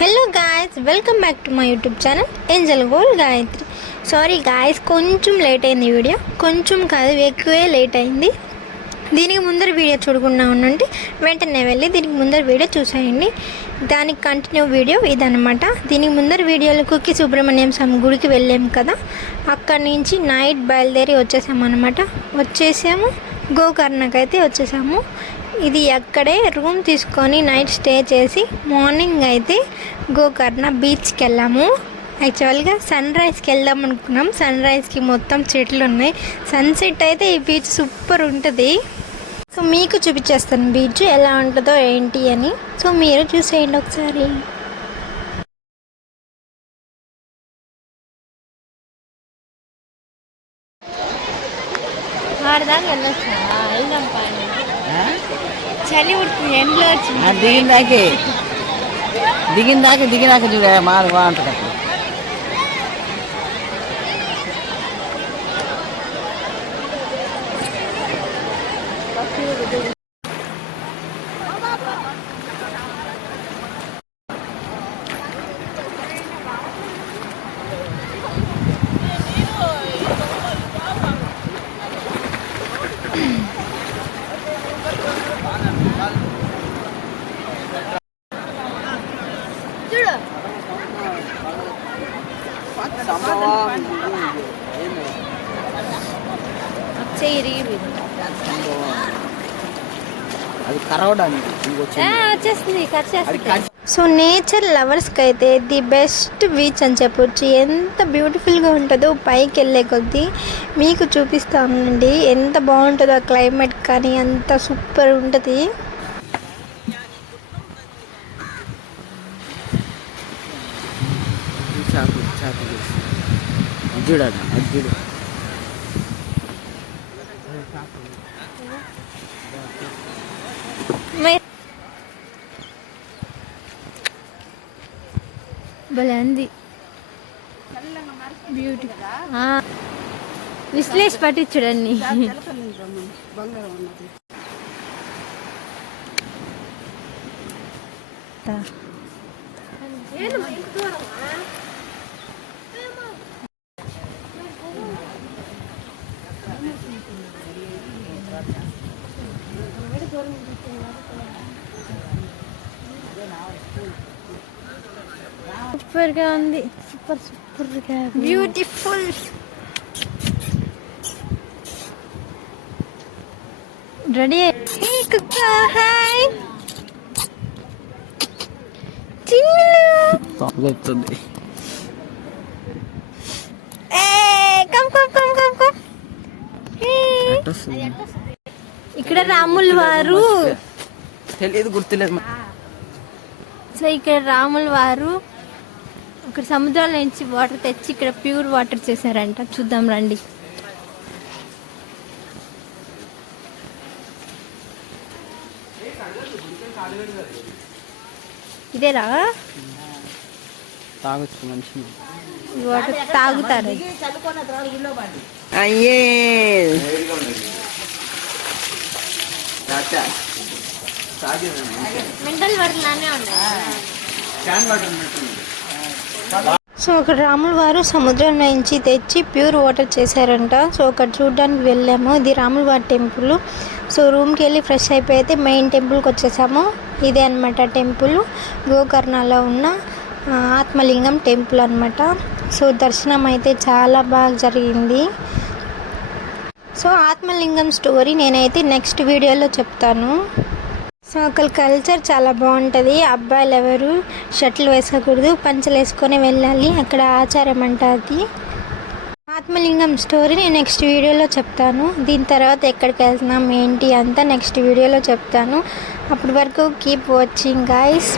Hello guys, welcome back to my YouTube channel Angel gold Gayatri. Sorry guys, కొంచెం late అయింది video. కొంచెం కాదు, ఎక్కువే లేట్ అయింది. దీనికి ముందర వీడియో చూడకుండా ఉంటే వెంటనే వెళ్ళి దీనికి ముందర వీడియో చూసేయండి. దానికి కంటిన్యూ వీడియో ఇదనమాట. దీనికి ముందర వీడియోలో కుక్కి సుబ్రహ్మణ్యం స్వామి గుడికి వెళ్ళాము కదా, అక్కడి నుంచి నైట్ బయలుదేరి వచ్చేసామన్నమాట. వచ్చేసాము గోకర్ణకైతే వచ్చేసాము. ఇది అక్కడే రూమ్ తీసుకొని నైట్ స్టే చేసి మార్నింగ్ అయితే గోకర్ణ బీచ్కి వెళ్ళాము. యాక్చువల్గా సన్ రైజ్కి వెళ్దాం అనుకున్నాం. సన్ రైజ్కి మొత్తం చెట్లు ఉన్నాయి. సన్సెట్ అయితే ఈ బీచ్ సూపర్ ఉంటుంది. సో మీకు చూపించేస్తాను బీచ్ ఎలా ఉంటుందో ఏంటి అని. సో మీరు చూసేయండి ఒకసారి. చలి ఉడుతుంది, ఎండలో వచ్చింది. దిగినాక చూడ మాలు బాగుంటుంది. అది సో నేచర్ లవర్స్కి అయితే ది బెస్ట్ బీచ్ అని చెప్పొచ్చు. ఎంత బ్యూటిఫుల్గా ఉంటుందో పైకి వెళ్ళే కొద్దీ మీకు చూపిస్తానండి. ఎంత బాగుంటుందో క్లైమేట్ కానీ అంత సూపర్ ఉంటుంది. బలంది బ్యూటీ విశ్లేష్ పట్టించుడన్ని. సూపర్గా ఉంది, సూపర్గా బ్యూటిఫుల్. రెడీ హాయ్ చిన్న ఇక్కడ రాముల వారు తెలియదు, గుర్తులేదు. సో ఇక్కడ రాముల వారు ఇక్కడ సముద్రాల నుంచి వాటర్ తెచ్చి ఇక్కడ ప్యూర్ వాటర్ చేశారంట. చూద్దాం రండి. ఇదేరా తాగొచ్చు, మంచి వాటర్ తాగుతారు. అయ్యే మినరల్ వాటర్ లానే ఉన్నాయి. సో అక్కడ రాముల వారు సముద్రం నుంచి తెచ్చి ప్యూర్ వాటర్ చేశారంట. సో అక్కడ చూడడానికి వెళ్ళాము. ఇది రాముల వారి టెంపుల్. సో రూమ్కి వెళ్ళి ఫ్రెష్ అయిపోయి అయితే మెయిన్ టెంపుల్కి వచ్చేసాము. ఇదే అనమాట టెంపుల్, గోకర్ణలో ఉన్న ఆత్మలింగం టెంపుల్ అనమాట. సో దర్శనం అయితే చాలా బాగా జరిగింది. సో ఆత్మలింగం స్టోరీ నేనైతే నెక్స్ట్ వీడియోలో చెప్తాను. సో అక్కడ కల్చర్ చాలా బాగుంటుంది. అబ్బాయిలు ఎవరు షర్ట్లు వేసుకోకూడదు, పంచలు వేసుకొని వెళ్ళాలి, అక్కడ ఆచారం అంట అది. ఆత్మలింగం స్టోరీ నేను నెక్స్ట్ వీడియోలో చెప్తాను. దీని తర్వాత ఎక్కడికి వెళ్తున్నాం ఏంటి అంతా నెక్స్ట్ వీడియోలో చెప్తాను. అప్పటి వరకు కీప్ వాచింగ్ గైస్.